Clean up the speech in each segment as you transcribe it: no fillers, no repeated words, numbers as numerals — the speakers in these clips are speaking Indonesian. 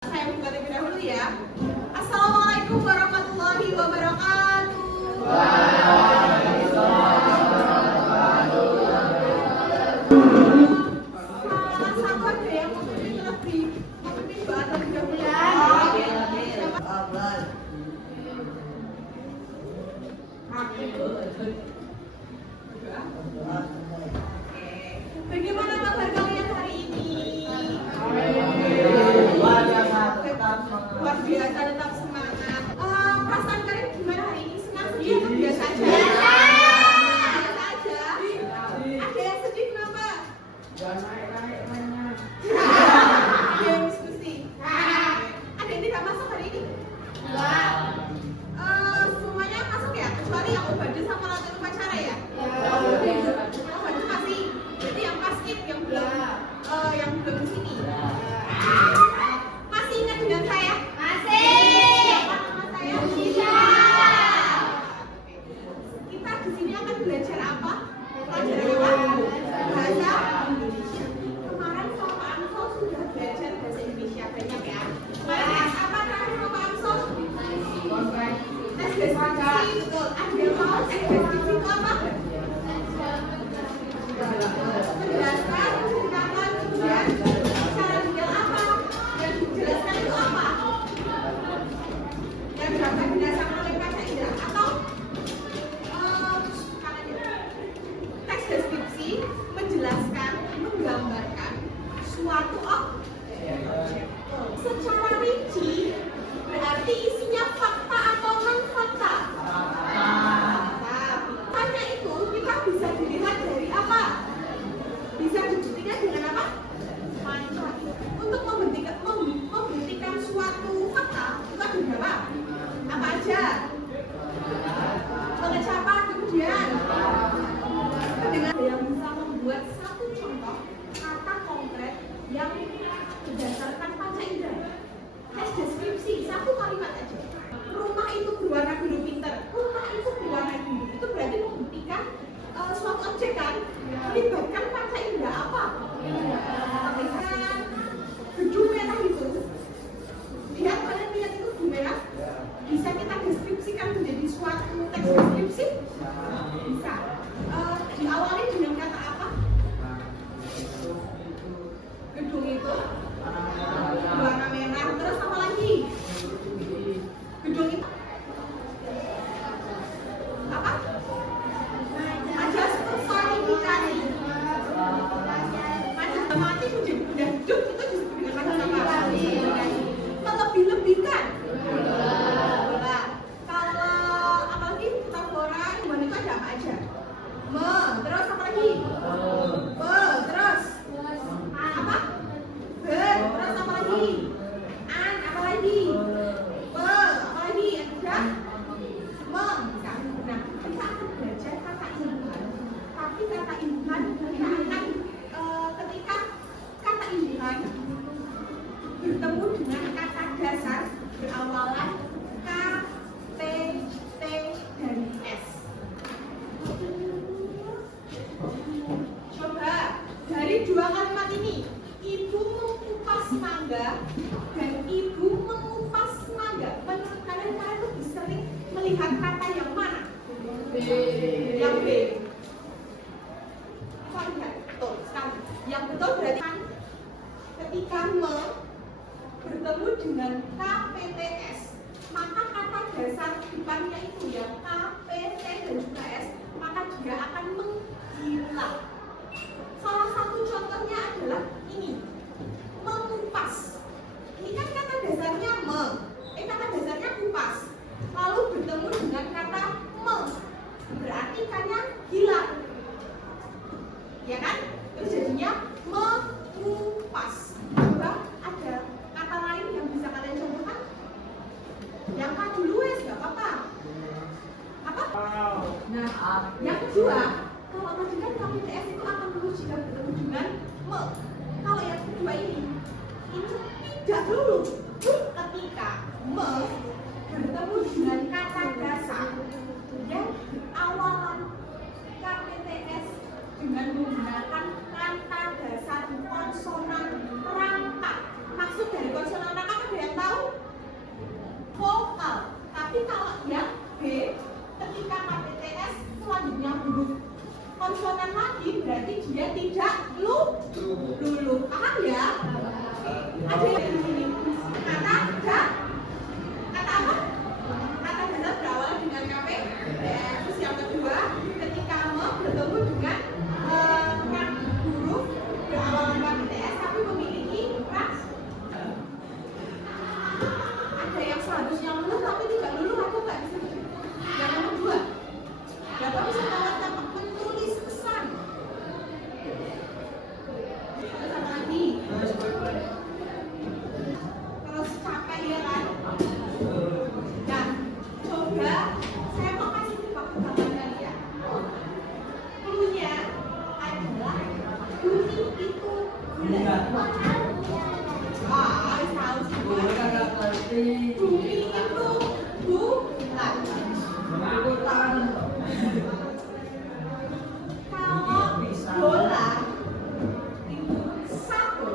Saya buka terlebih dahulu ya. Assalamualaikum warahmatullahi wabarakatuh. Salah satu ada yang memimpin doa terlebih dahulu. Bagaimana kabar kalian hari ini? Luar biasa, tetap semangat. Perasaan kalian gimana hari ini? Senang, sedih, atau biasa aja? Biasa aja. Ada yang sedih kenapa? Ada yang diskusi. Ada yang tidak masuk hari ini? Semuanya masuk ya? Kecuali yang Ubadil sama latihan upacara ya? Ubadil masih. Jadi yang pas skip, yang belum di sini. Masih ingat dengan saya? Siapa nama saya? Kita di sini akan belajar apa? Pelajaran apa? Bahasa Indonesia. Kemarin Pak Amsol sudah belajar bahasa Indonesia banyak ya. Kemarin apa terakhir Pak Amsol? Tes deskripsi, betul. Ada yang mau tes deskripsi itu apa? Menjelaskan, menceritakan, kemudian cara detail apa? Yang dijelaskan itu apa? Yang dapat didasarkan oleh kaca indera atau teks deskripsi menjelaskan, menggambarkan suatu objek. Secara rinci berarti isinya fakta atau non fakta. Fakta itu kita bisa dilihat dari apa? Bisa dibuktikan dengan apa? Manfaat. Untuk membuktikan suatu fakta itu ada berapa? Apa aja? Mengecapa, kemudian dengan yang bisa membuat satu contoh kata konkret yang berdasarkan panca indera. Tes deskripsi satu kalimat aja. Rumah itu berwarna biru pintar. Rumah itu berwarna biru. Itu berarti membuktikan suatu objek kan? Melibatkan panca indera apa? Gedung merah itu. Lihat, kalian lihat itu gedung merah. Bisa kita deskripsikan menjadi suatu teks deskripsi? Bisa. Diawali dengan kata apa? Gedung itu warna merah. Terus apa lagi? Gedung itu apa? Majas personifikasi. Majas mati menjadi benda hidup itu disebut dengan majas apa? Melebih-lebihkan. Kalau apalagi metafora hubungan itu ada apa aja? Terus apa lagi? Terus apa? Terus apa lagi? Apa lagi? Apa lagi? Ada? Nah, kita akan belajar kata imbuhan. Tapi kata imbuhan kita akan ketika kata imbuhan bertemu dengan kata dasar berawalan K, P, T, dan S. Coba dari dua kalimat ini, ibu mengupas mangga dan ibu mengupas mangga. Menurut kalian lebih sering melihat kata yang mana? Yang B. Kita lihat, betul sekali. Yang betul berarti ketika bertemu dengan KPTS, maka kata dasar depannya itu yang K, P, T, dan juga S, maka dia akan menghilang. Salah satu contohnya adalah ini, mengupas. Ini kan kata dasarnya kata dasarnya kupas. Lalu bertemu dengan kata berarti ikannya hilang. Ya kan? Terus jadinya mengupas. Coba ada kata lain yang bisa kalian contohkan? Yang K dulu nggak apa-apa. Apa? Nah, yang kedua, kalau tadi kan KPTS itu akan lulus jika bertemu dengan Kalau yang kedua ini tidak lulus ketika bertemu dengan kata dasar yang awalan KPTS dengan menggunakan kata dasar konsonan rangka. maksud dari konsonan kakak ada yang tahu? Vokal. Tapi kalau yang B, ketika KPTS selanjutnya huruf konsonan lagi, berarti dia tidak lulu. Paham ya? Ada yang di sini. Kata apa? Kata dasar berawal dengan KP. Terus yang kedua, ketika bertemu dengan huruf berawal dengan KPTS tapi memiliki ras. Ada yang seharusnya lulu tapi tidak lulu, aku nggak bisa. Yang nomor 2, Bapak bisa tawarkan menulis pesan. Ada apa lagi? Terus capek ya kan? Dan coba saya mau kasih tebak-tebakan kalian. Cluenya adalah bunyi itu bulan. Tahu semua. Bunyi itu bulan. Kalau bola itu satu,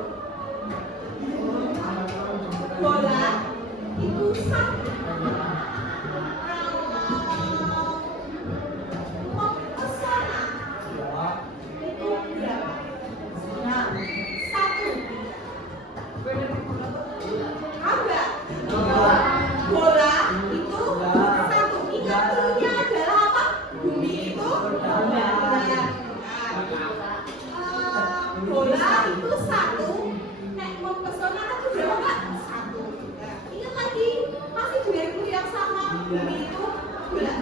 bola itu satu. Mempesona itu berapa? Satu. Ada. Bola itu satu. Ingat dulunya adalah apa? Bumi itu bulan. Bola itu satu. Nek mempesona itu berapa Kak? Satu. Ingat lagi, masih dengan guru yang sama. Bumi itu bulan.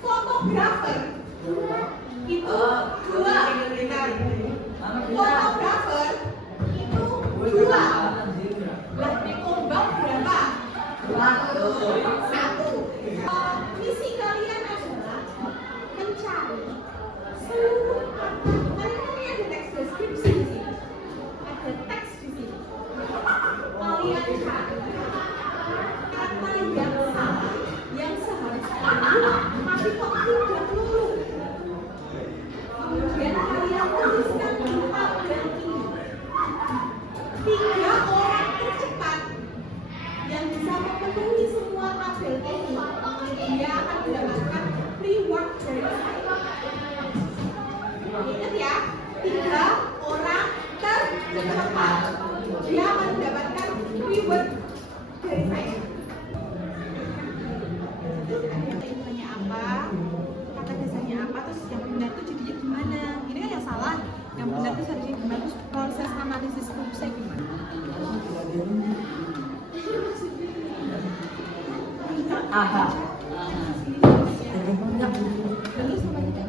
Fotografer itu dua. Fotografer itu dua. Lah nek ombak berapa? Satu. Misi kalian adalah mencari seluruh kata. Kalian ini ada teks deskripsi di sini. Ada teks di sini. Kalian cari kata yang salah, yang seharusnya tapi kok tidak lulu. Kemudian kalian tuliskan di tabel ini. 3 orang tercepat yang bisa memenuhi semua tabel ini, dia akan mendapatkan reward dari saya. Ingat ya, 3 orang tercepat dia akan mendapatkan reward dari saya. Tanya apa, kata dasarnya apa, terus yang benar itu jadinya gimana? Ini kan yang salah, yang benar itu harusnya gimana? Terus proses analisis rumusnya gimana? Aha. Terus sama kita.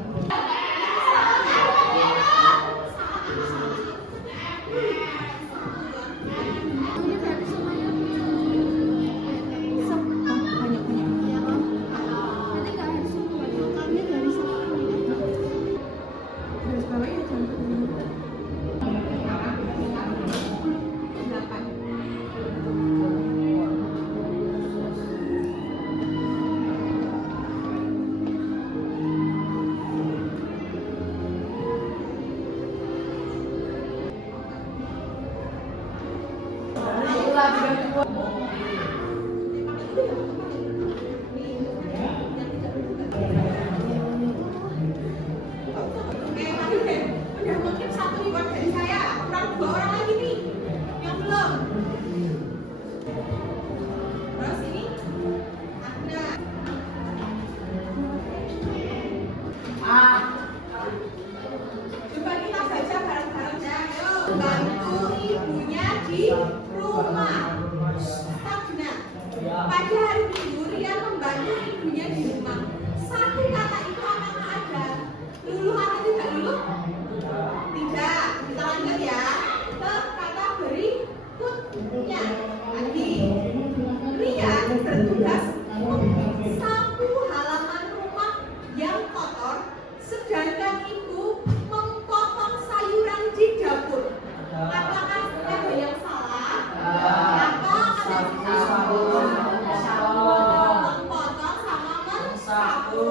Udah mungkin 1 reward dari saya, kurang 2 orang lagi nih yang belum. Terus ini ada coba kita baca bareng-bareng ya. Ayo bantu ibunya di rumah. Sabna. Pada hari Minggu Ria membantu ibunya di rumah. Satu kata itu apakah ada lulu atau tidak lulu? Tidak. Kita lanjut ya ke kata berikutnya. Lagi Ria bertugas mensapu halaman rumah yang kotor, sedangkan ibu memotong sayuran di dapur. Apakah ada yang salah? Apa ada yang salah? Memotong sama mensapu.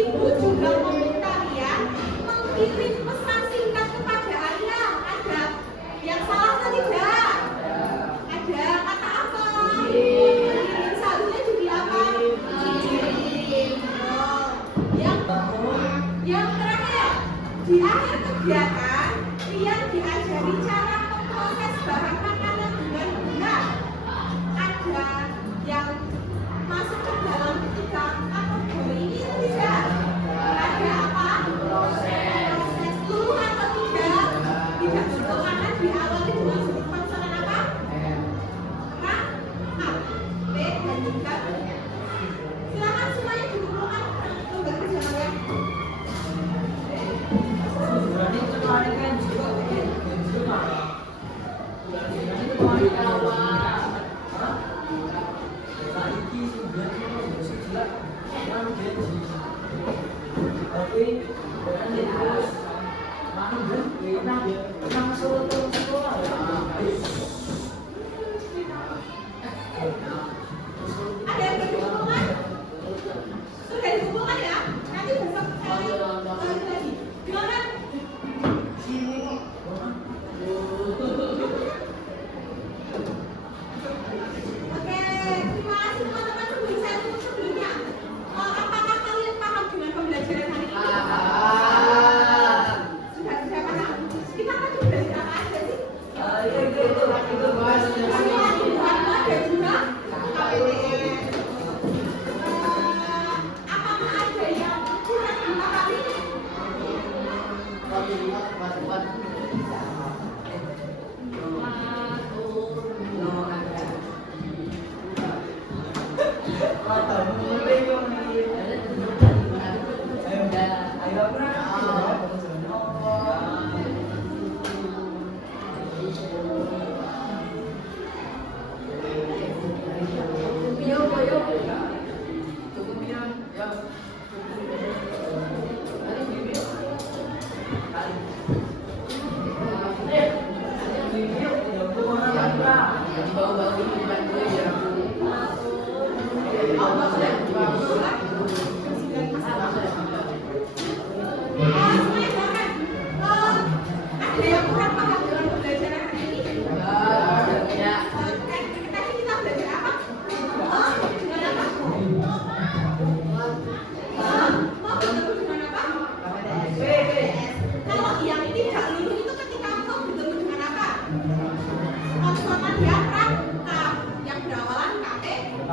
Ibu juga meminta kalian mengirim pesan singkat kepada ayah. Ada yang salah atau tidak? Ada kata apa? Seharusnya jadi apa? Yang terakhir, di akhir kegiatan, kalian diajari cara memproses bahan makanan dengan benar. Ada yang masuk ke dalam ketiga kategori ini tidak? Ada apa? Proses dulu atau tidak? Tidak betul karena diawali dengan sudut konsonan apa? Ra, A, B, dan juga. Silakan semuanya dikumpulkan lembar kerja kalian. Ada yang dikumpulkan? Sudah dikumpulkan ya? Nanti besok saya balik lagi. Gimana? Oke, terima kasih teman-teman sebelum saya tutup sebelumnya. Apakah kalian paham dengan pembelajaran hari ini? Sudah paham? Kita akan belajar apa aja sih? Ada juga KPTN. Apakah ada yang kurang dipahami? Ada yang kurang paham dengan pembelajaran hari ini? Tadi kita belajar apa? Dengan apa? Mau bertemu dengan apa? Kalau yang ini tidak lulu itu ketika mau bertemu dengan apa? Konsonan yang rangkap yang berawalan KP,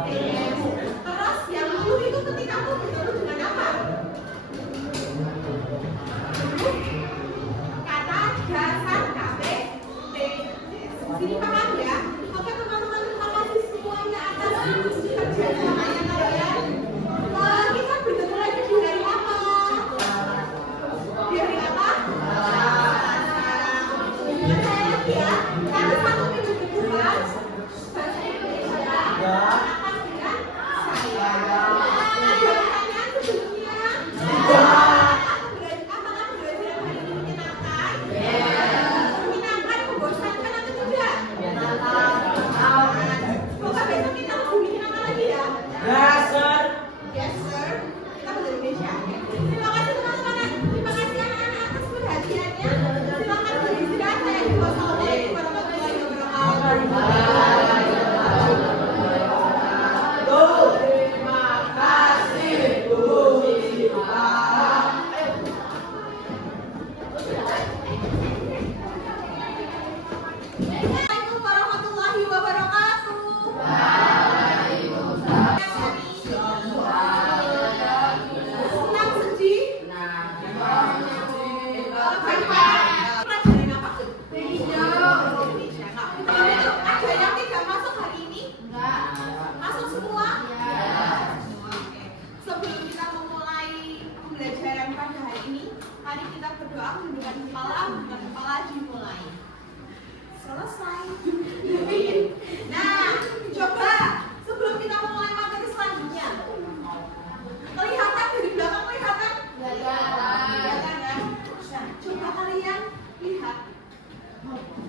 TS. Terus yang lulu itu ketika mau bertemu dengan apa? Kata dasar KP, TS. Ini paham ya? Oke teman-teman, terima kasih semuanya atas kerjasamanya kalian. Kita bertemu lagi di hari apa? Di hari apa? Ingat saya lagi ya. Nanti 1 minggu ke depan bahasa Indonesia akan dengan saya. Ada pertanyaan sebelumnya? Apakah pembelajaran hari ini menyenangkan? Menyenangkan, membosankan atau tidak? Semoga besok kita lebih bikin apa lagi ya? Yes sir. Kita bahasa Indonesia. Terima kasih teman-teman. Terima kasih anak-anak atas perhatiannya. Silakan beristirahat. Saya di Wassalamualaikum warahmatullahi wabarakatuh. Assalamualaikum warahmatullahi wabarakatuh. Senang sedih? Pelajaran apa? Indonesia. Ada yang tidak masuk hari ini? Masuk semua? Semua, oke. Sebelum kita memulai pembelajaran pada hari ini, mari kita berdoa menundukkan kepala dimulai. Selesai. Nah, coba sebelum kita memulai materi selanjutnya, kelihatan dari belakang kelihatan? Kelihatan kan? Nah, coba kalian lihat.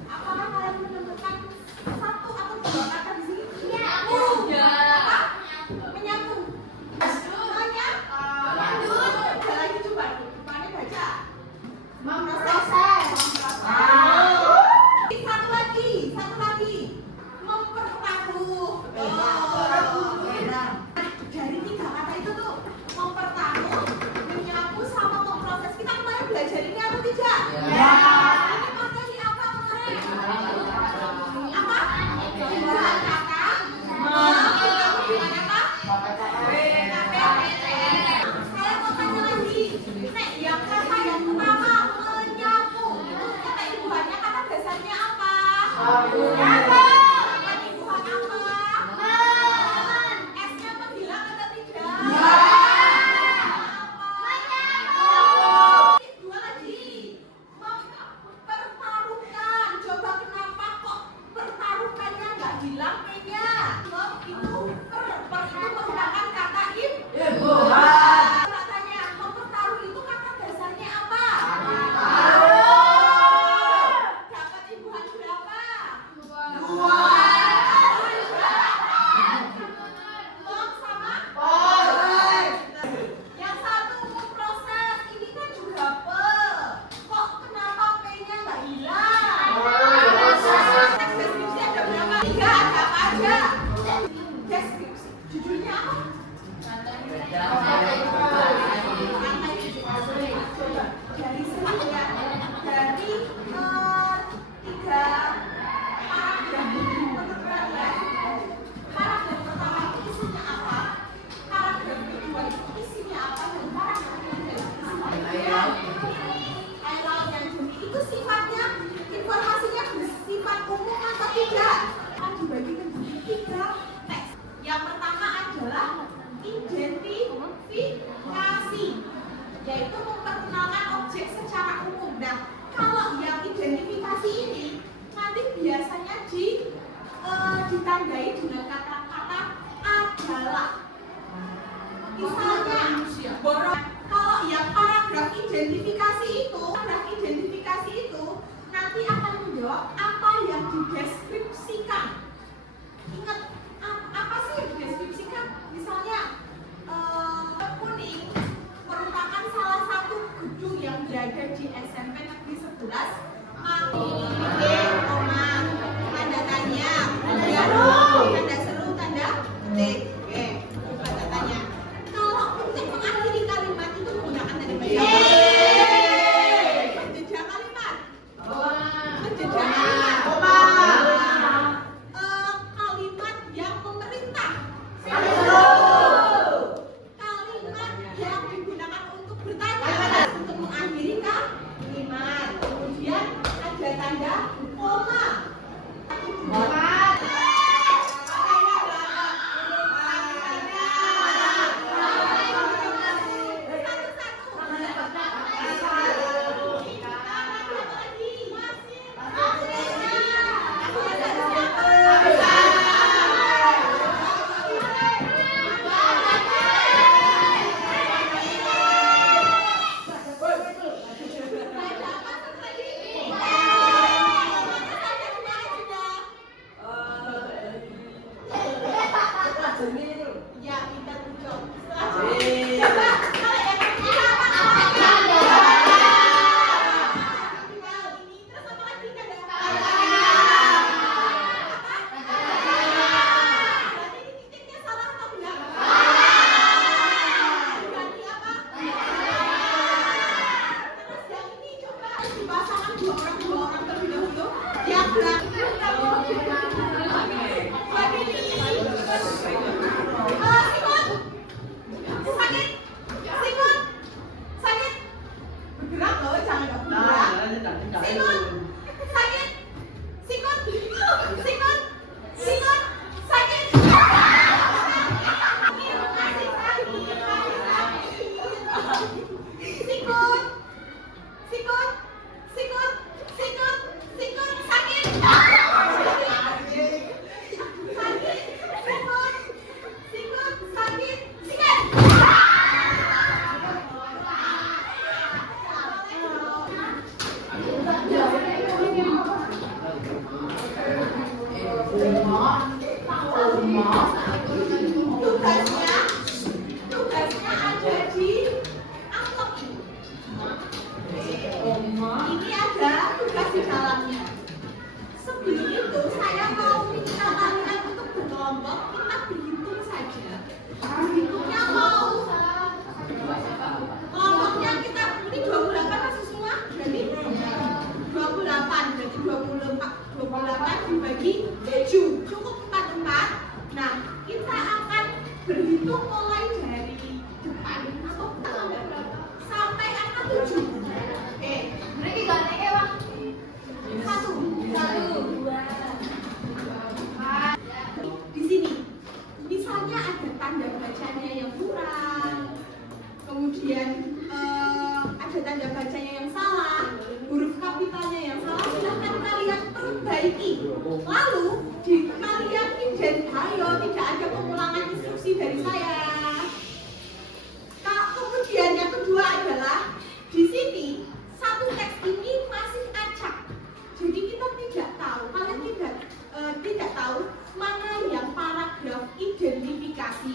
Apakah kalian menemukan satu atau dua kata di sini? Apa? Menyatu. Menyatu. identifikasi itu nanti akan menjawab apa yang dideskripsikan. Ingat apa sih yang dideskripsikan? Misalnya kuning merupakan salah satu gedung yang berada di SMP Negeri 11. Tanda tanya, tanda seru, tanda petik. Oke, tanda tanya. Kalau untuk mengakhiri kalimat itu menggunakan tanda tanya. Menjejak kalimat. Kalimat yang memerintah. Kalimat yang digunakan untuk bertanya. Untuk mengakhiri kalimat. Kemudian ada tanda koma. Ya, kita ucap. Tugasnya ada di amplop ini. Ini ada tugas di dalamnya. Sebelum itu saya mau minta kalian untuk berkelompok, kita berhitung saja. Berhitungnya mau kelompoknya kita ini 28 masih semua, jadi 28, berarti 28 dibagi 7, cukup 44. Nah, kita akan berhitung mulai dari depan atau sampai angka 7. Oke, Mereka gantengnya bang. 1, 2. Di sini, misalnya ada tanda bacanya yang kurang, kemudian ada tanda bacanya yang salah, huruf kapitalnya yang salah, silahkan kalian perbaiki. Lalu kalian ayo tidak ada pengulangan instruksi dari saya. Kemudian yang kedua adalah di sini satu teks ini masih acak, jadi kita tidak tahu, kalian tidak tahu mana yang paragraf identifikasi,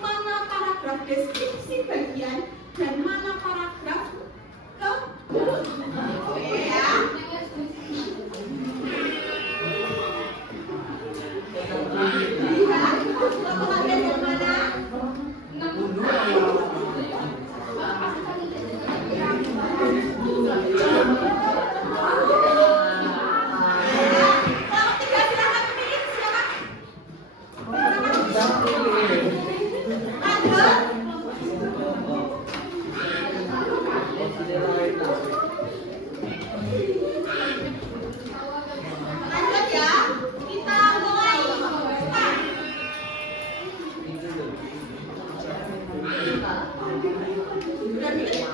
mana paragraf deskripsi bagian, dan mana paragraf ya. Kalian yang mana? Kalau tiga silakan pilih siapa? Lanjut ya, kita mulai. Sudah pilih?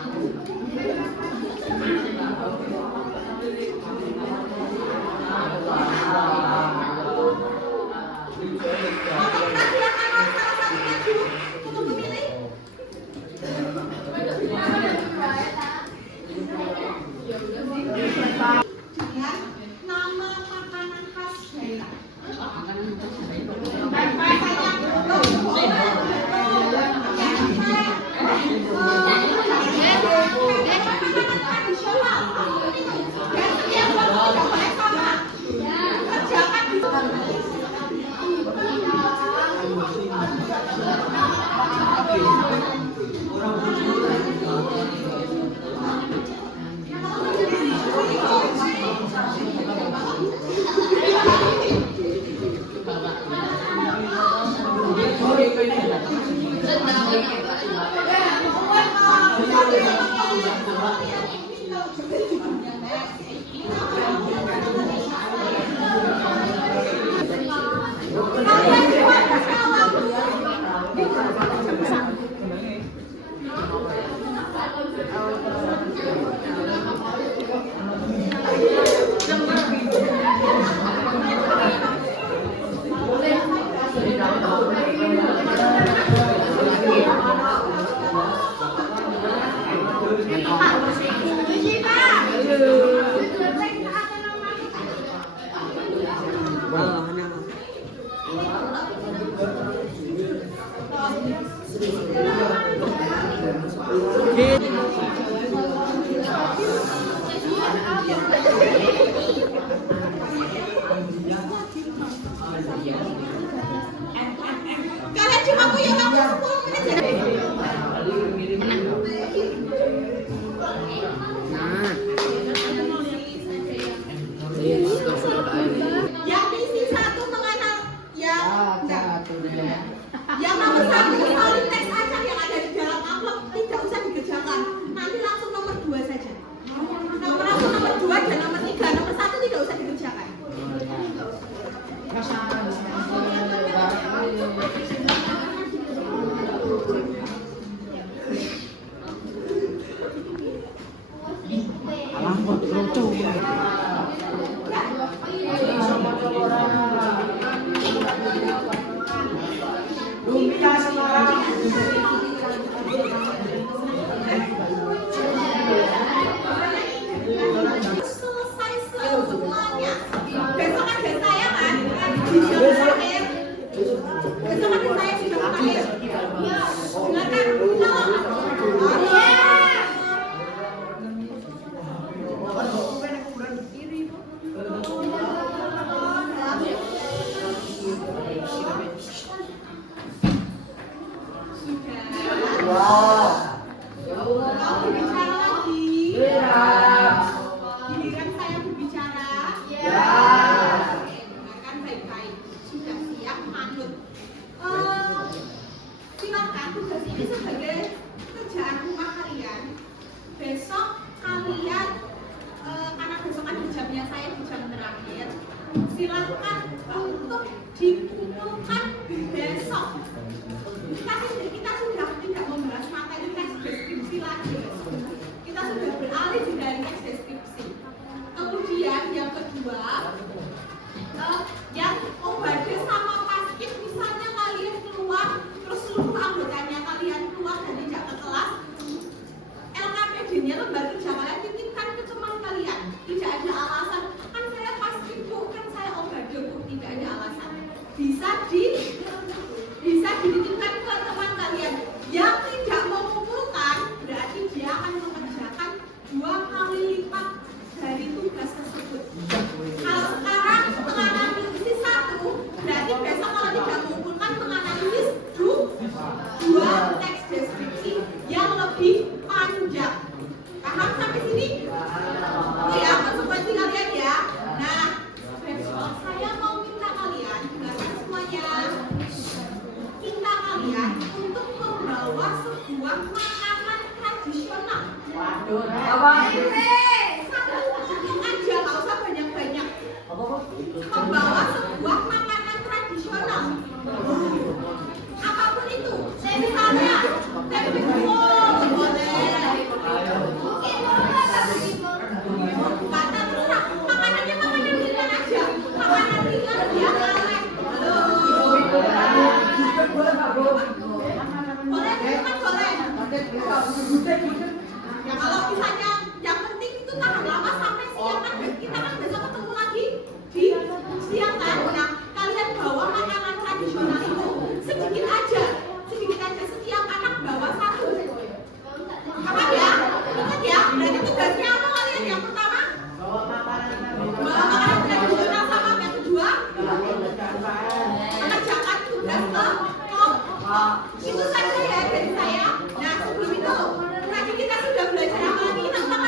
yang ini tahu juga judulnya, Nek. Kalian cuma salah. Kalian cuma punya waktu 10 menit jadi. Yang misi satu mengenal yang nomor 1 solid teks aja yang ada di dalam amplop tidak usah dikerjakan. Nanti langsung nomor 2 saja. Nomor 2 dan nomor 3, nomor 1 tidak usah dikerjakan. Selesai semuanya. Besok ada saya kan di jam terakhir. Besok ada saya di jam terakhir. Silakan. Giliran saya berbicara, dengarkan baik-baik. Sudah siap manut. Silakan tugas ini sebagai kerjaan rumah kalian. Besok kalian, karena besok ada jamnya saya di jam terakhir, silakan untuk dikumpulkan besok. Kita sudah tidak membahas materi teks deskripsi lagi. Kita sudah beralih dari teks deskripsi. Kemudian yang kedua, yang obade sama paskib, misalnya kalian keluar, terus seluruh anggotanya kalian keluar dan tidak ke kelas, LKPD-nya lembar kerja kalian titipkan ke teman kalian. Tidak ada alasan, kan saya paskib bu, kan saya obade bu, tidak ada alasan. Bisa dititipkan ke teman kalian. Yang tidak mengumpulkan berarti dia akan mengerjakan 2 kali lipat dari tugas tersebut. Kalau sekarang menganalisis 1, berarti besok kalau tidak mengumpulkan menganalisis 2 teks deskripsi yang lebih panjang. Paham sampai sini? Oh ya, konsekuensi kalian ya. Nah, besok saya mau minta kalian, dengarkan semuanya, minta kalian untuk membawa sebuah makanan tradisional. Apa? Satu untuk aja, nggak usah banyak-banyak. Membawa sebuah makanan tradisional. Apapun itu. Misalnya, tempe bumbu, boleh. Kata terserah, makanannya makanan ringan aja. Makanan ringan dia kaleng. Halo. Boleh, kan boleh. Ya kalau misalnya yang penting itu tahan lama sampai siang kan, kita kan besok ketemu lagi di siang kan. Nah, kalian bawa makanan tradisional itu sedikit aja setiap anak bawa 1. Paham ya? Ingat ya, berarti tugasnya apa kalian? Yang pertama bawa makanan tradisional, sama yang kedua mengerjakan tugas kelompok. Itu saja ya dari saya. Nah, sebelum itu tadi kita sudah belajar apa lagi tentang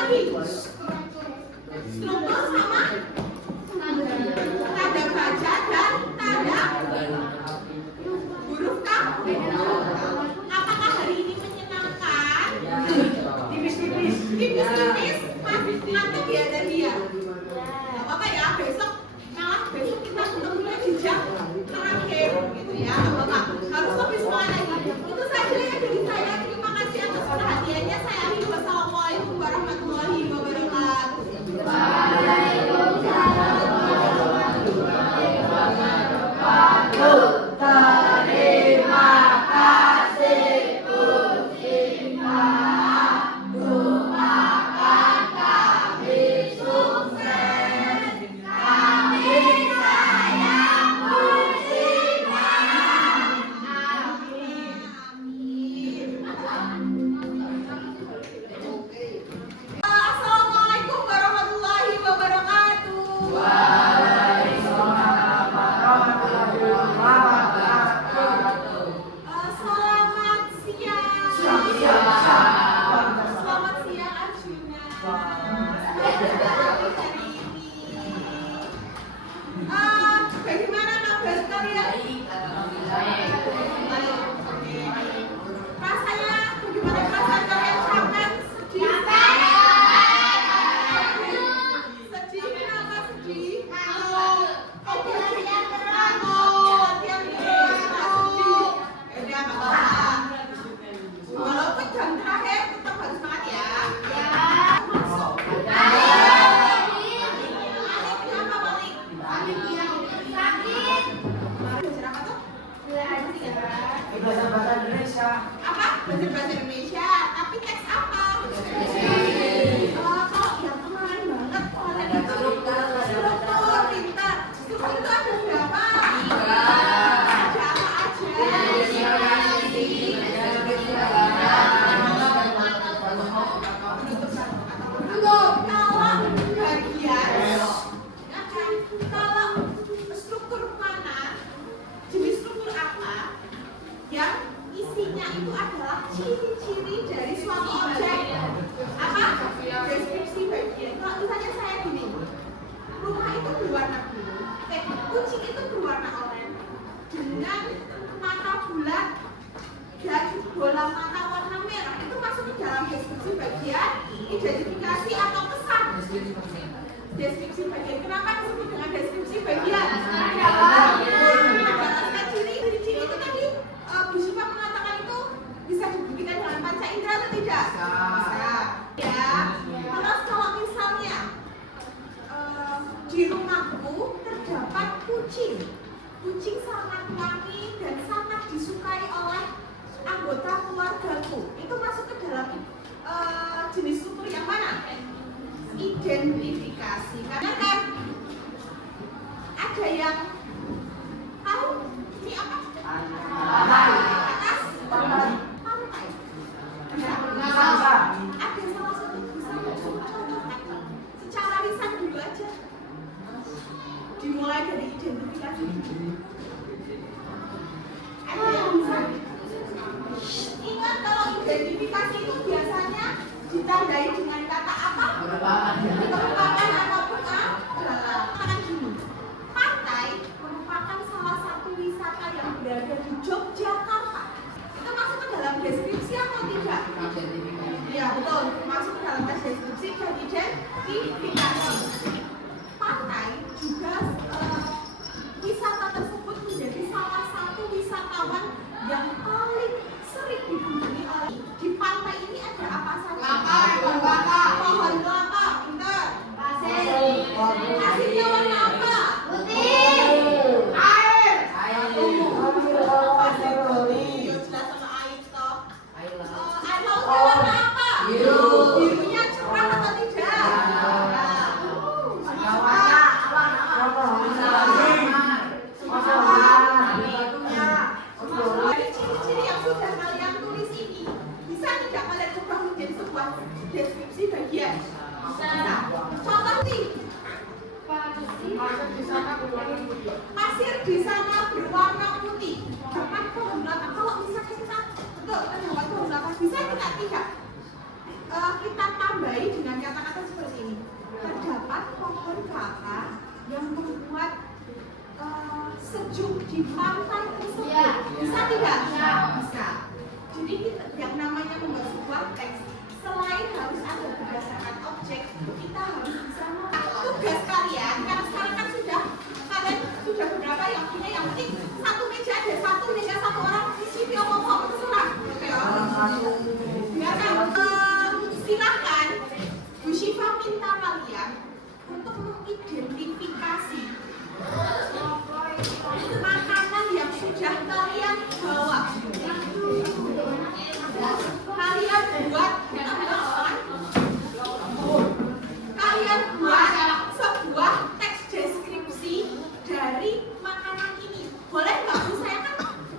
bagian, identifikasi atau kesan. Deskripsi bagian. Kenapa disebut dengan deskripsi bagian? Ciri-ciri itu tadi Bu Syifa mengatakan itu bisa dibuktikan dengan panca indera atau tidak? Bisa. Ya. Terus kalau misalnya di rumahku terdapat kucing. Kucing sangat wangi dan sangat disukai oleh anggota keluargaku. Itu masuk ke dalam jenis struktur yang mana? Identifikasi. Karena kan ada yang tahu ini apa? Atas pantai. Ya. Ada salah satu bisa contohkan secara lisan dulu aja. Dimulai dari identifikasi. Ada yang bisa? Ingat kalau identifikasi itu biasanya ditandai dengan kata apa? Merupakan ataupun adalah. Katakan gini, pantai merupakan salah satu wisata yang berada di Yogyakarta. Itu masuk ke dalam deskripsi atau tidak? Ya betul, masuk ke dalam deskripsi dan identifikasi. Pantai juga wisata tersebut menjadi salah satu wisatawan yang paling sering dikunjungi oleh. Di pantai ini ada apa saja? Pohon kelapa, pintar. Pasirnya warna apa? Putih. Air. Pasir putih. Yo jelas sama air toh. Air lautnya warna apa? Biru. Birunya cerah atau tidak? Dari ciri-ciri yang sudah kalian tulis ini, bisa tidak kalian ubah menjadi sebuah deskripsi bagian? Bisa. Contoh nih. Pasir di sana berwarna putih. Depan pohon kelapa. Kalau misalnya kita betul kita dapat pohon kelapa, bisa kita tidak? Kita tambahi dengan kata-kata seperti ini. Terdapat pohon kelapa yang membuat sejuk di pantai tersebut. Bisa tidak? Bisa. Jadi yang namanya membuat sebuah teks, selain harus ada berdasarkan objek, kita harus bisa tugas kalian. Karena sekarang kan kalian sudah beberapa yang punya, yang penting satu meja ada satu orang isi ngomong terserah. Ya kan? Silakan Bu Syifa minta kalian untuk mengidentifikasi makanan yang sudah kalian bawa. Kalian buat sebuah teks deskripsi dari makanan ini. Boleh nggak Bu? Saya kan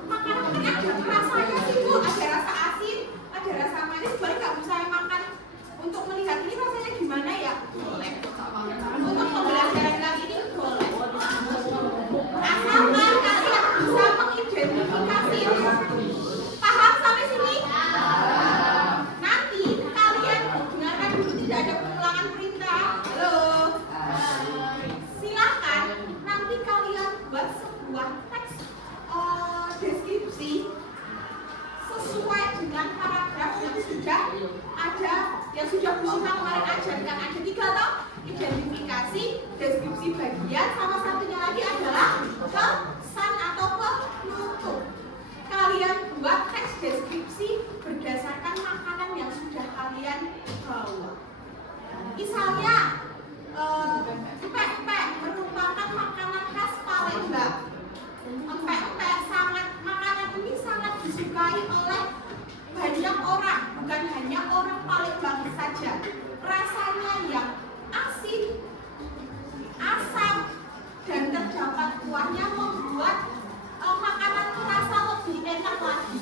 makanan ini ada rasanya sih Bu, ada rasa asin, ada rasa manis. Boleh nggak Bu saya makan untuk melihat ini rasanya gimana ya? Boleh. Untuk pembelajaran kali ini boleh. Asalkan kalian bisa mengidentifikasi. Paham sampai sini? Nanti kalian dengarkan dulu, tidak ada pengulangan perintah. Halo. Silakan nanti kalian buat sebuah teks deskripsi sesuai dengan paragraf yang sudah ada, yang sudah Bu Syifa kemarin ajarkan. Ada 3 toh? Identifikasi, deskripsi bagian, sama satunya lagi adalah kesan atau penutup. Kalian buat teks deskripsi berdasarkan makanan yang sudah kalian bawa. Misalnya, empek-empek merupakan makanan khas Palembang. Empek-empek makanan ini sangat disukai oleh banyak orang, bukan hanya orang Palembang saja. Rasanya yang asin, asam, dan terdapat kuahnya membuat makanan terasa lebih enak lagi.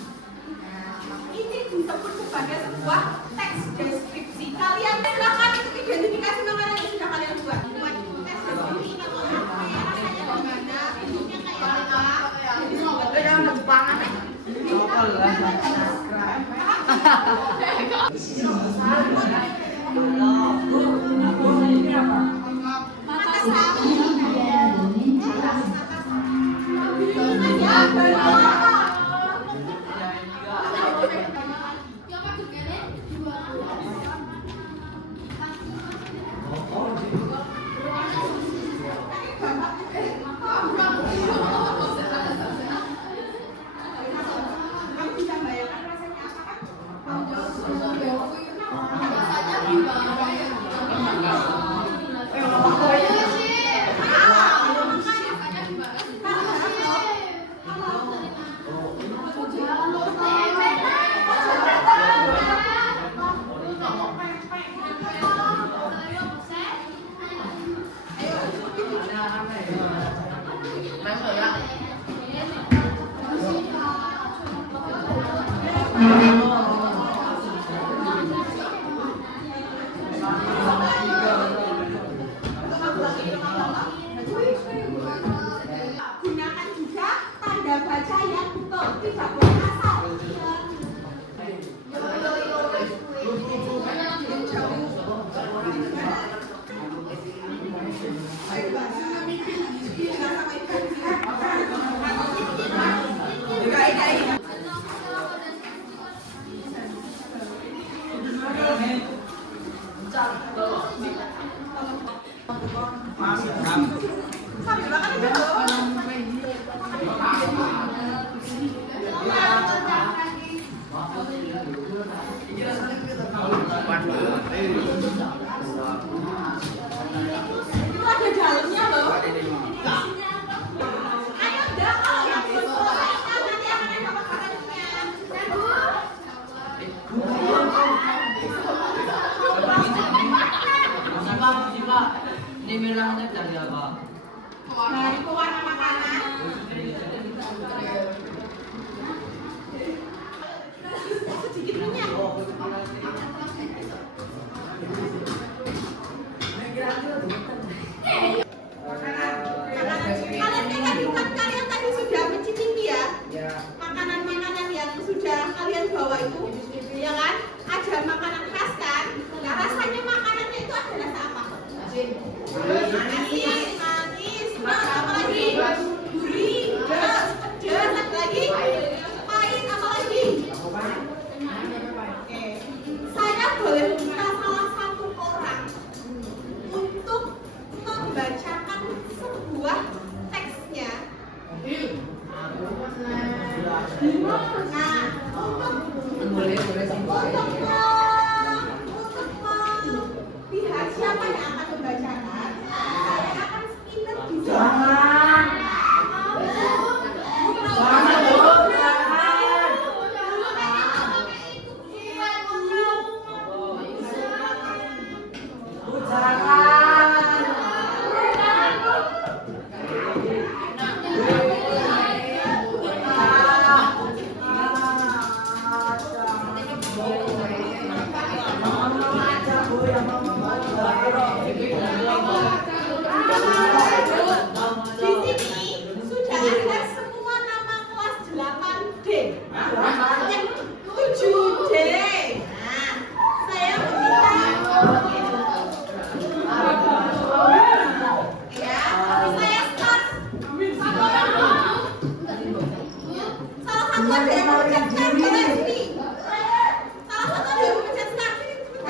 Ini disebut sebagai sebuah teks deskripsi. Kalian silakan untuk identifikasi makanan yang sudah kalian buat. Buat teks deskripsi ini rasanya gimana, bentuknya kayak apa. Jadi sebuah banget. Gunakan juga tanda baca yang betul, tidak boleh asal. Itu ada dalamnya loh. Ayo dah, kalau yang belum selesai nanti akan ada makanannya. Ini merahnya dari apa? Dari pewarna makanan. Sedikit minyak. Kalian tadi sudah mencicipi ya? Makanan-makanan yang sudah kalian bawa itu, ya kan? Ada makanan khas kan? Nah, rasanya makanannya itu ada rasa apa? Manis, apa lagi? Gurih, pedas, ada lagi? Pahit, apa lagi? Oke. Saya boleh minta salah satu orang untuk membacakan sebuah teksnya. Nah, untuk pihak siapa yang akan membacakan, saya akan spinner di sini sudah ada semua nama kelas 8D. Yang 7D. Nah, saya meminta ya, saya start. Salah satu ada yang memencet start boleh sini. Salah satu ada yang memencet start sini.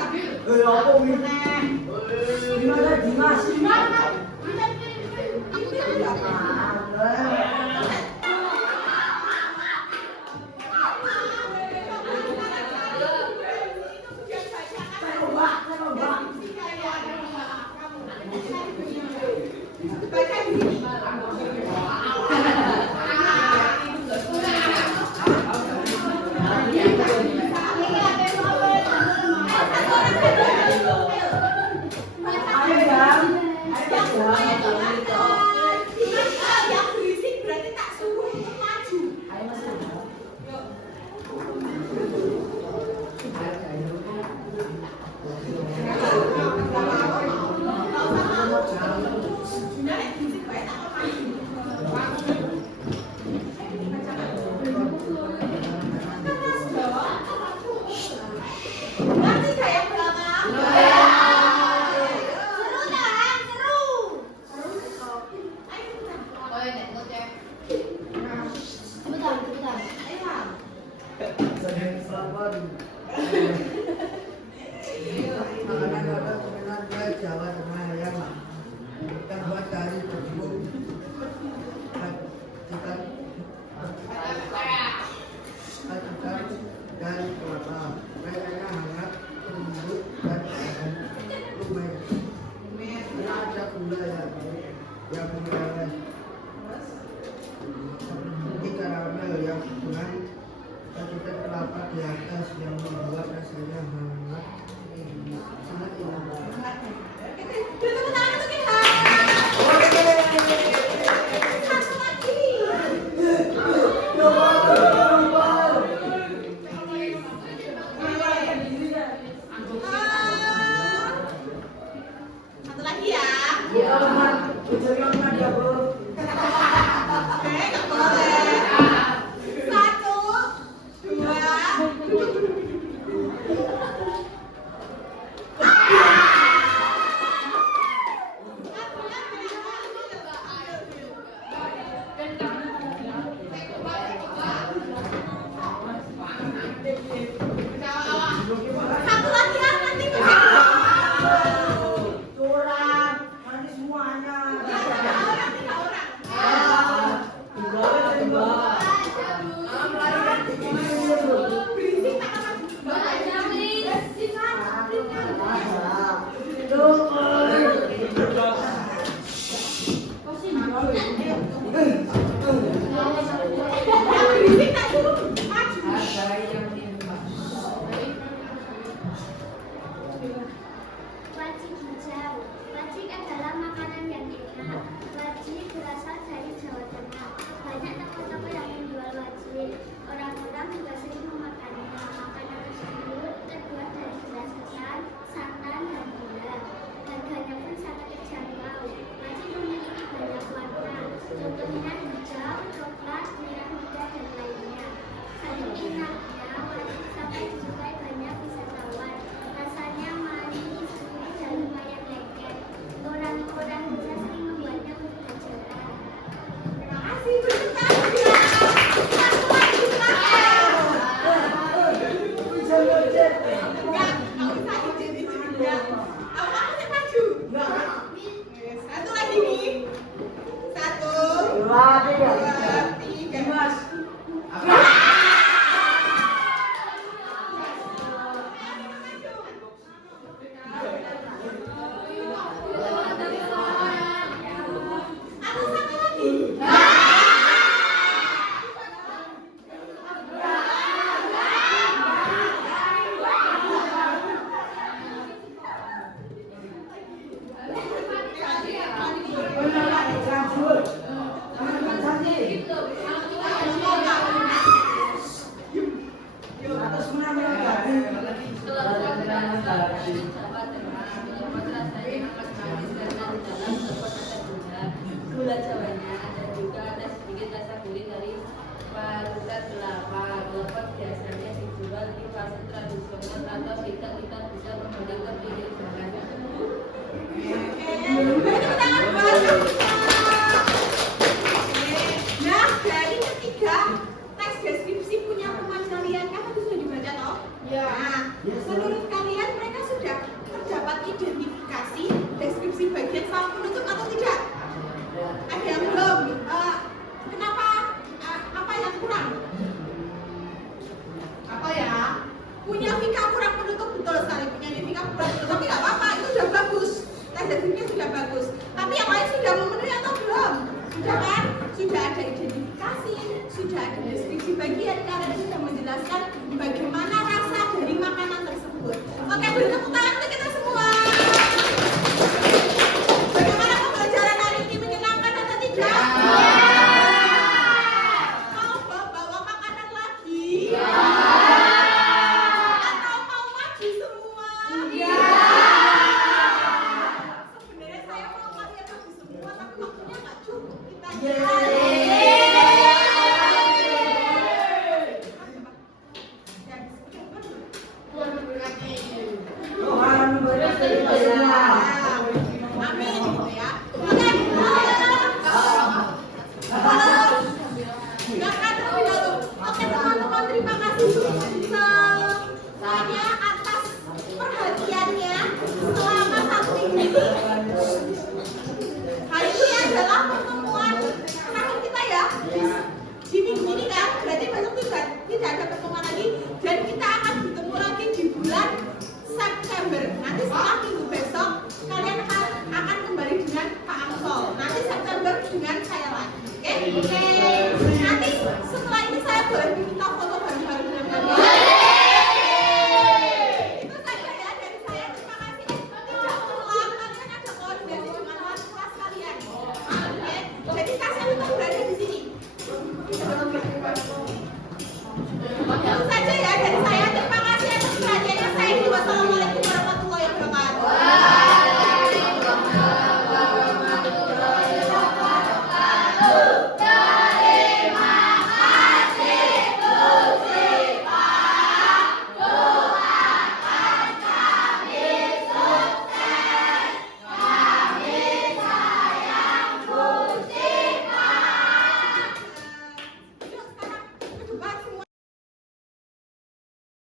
Baca di sini. Satu orang wajik hijau. Wajik adalah makanan yang enak. Wajik berasal dari Jawa Tengah. Banyak toko-toko yang menjual wajik. Orang-orang juga sering memakannya. Makanan tersebut terbuat dari beras ketan, santan, dan gula. Harganya pun sangat terjangkau. Wajik memiliki banyak warna. Contohnya hijau, coklat, merah muda, dan lainnya. Saking enaknya, wajik sampai disukai banyak wisatawan. Rasanya manis, gurih, dan lumayan lengket. Orang-orang bisa sering membuatnya untuk jajanan. Terima kasih, berkata. Satu lagi, enggak usah izin juga. Kamu sih maju. Satu lagi nih. Satu, dua, tiga. Atau satu lagi. Gula jawanya ada juga ada sedikit rasa gurih dari parutan kelapa. Kelapa biasanya dijual di pasar tradisional atau kita bisa membeli ke pinggir jalan. Nah, dari ketiga teks deskripsi punya teman kalian kan itu sudah dibaca toh? Ya. Nah, menurut kalian mereka sudah terdapat identifikasi deskripsi bagian salah penutup atau tidak? Ada yang belum? Kenapa? Apa yang kurang? Apa ya? Punya Vika kurang penutup, betul sekali punya Vika kurang penutup, tapi nggak apa-apa, itu sudah bagus. Teks deskripsinya sudah bagus. Tapi yang lain sudah memenuhi atau belum? Sudah kan? Sudah ada identifikasi, sudah ada deskripsi bagian, karena sudah menjelaskan bagaimana rasa dari makanan tersebut. Oke,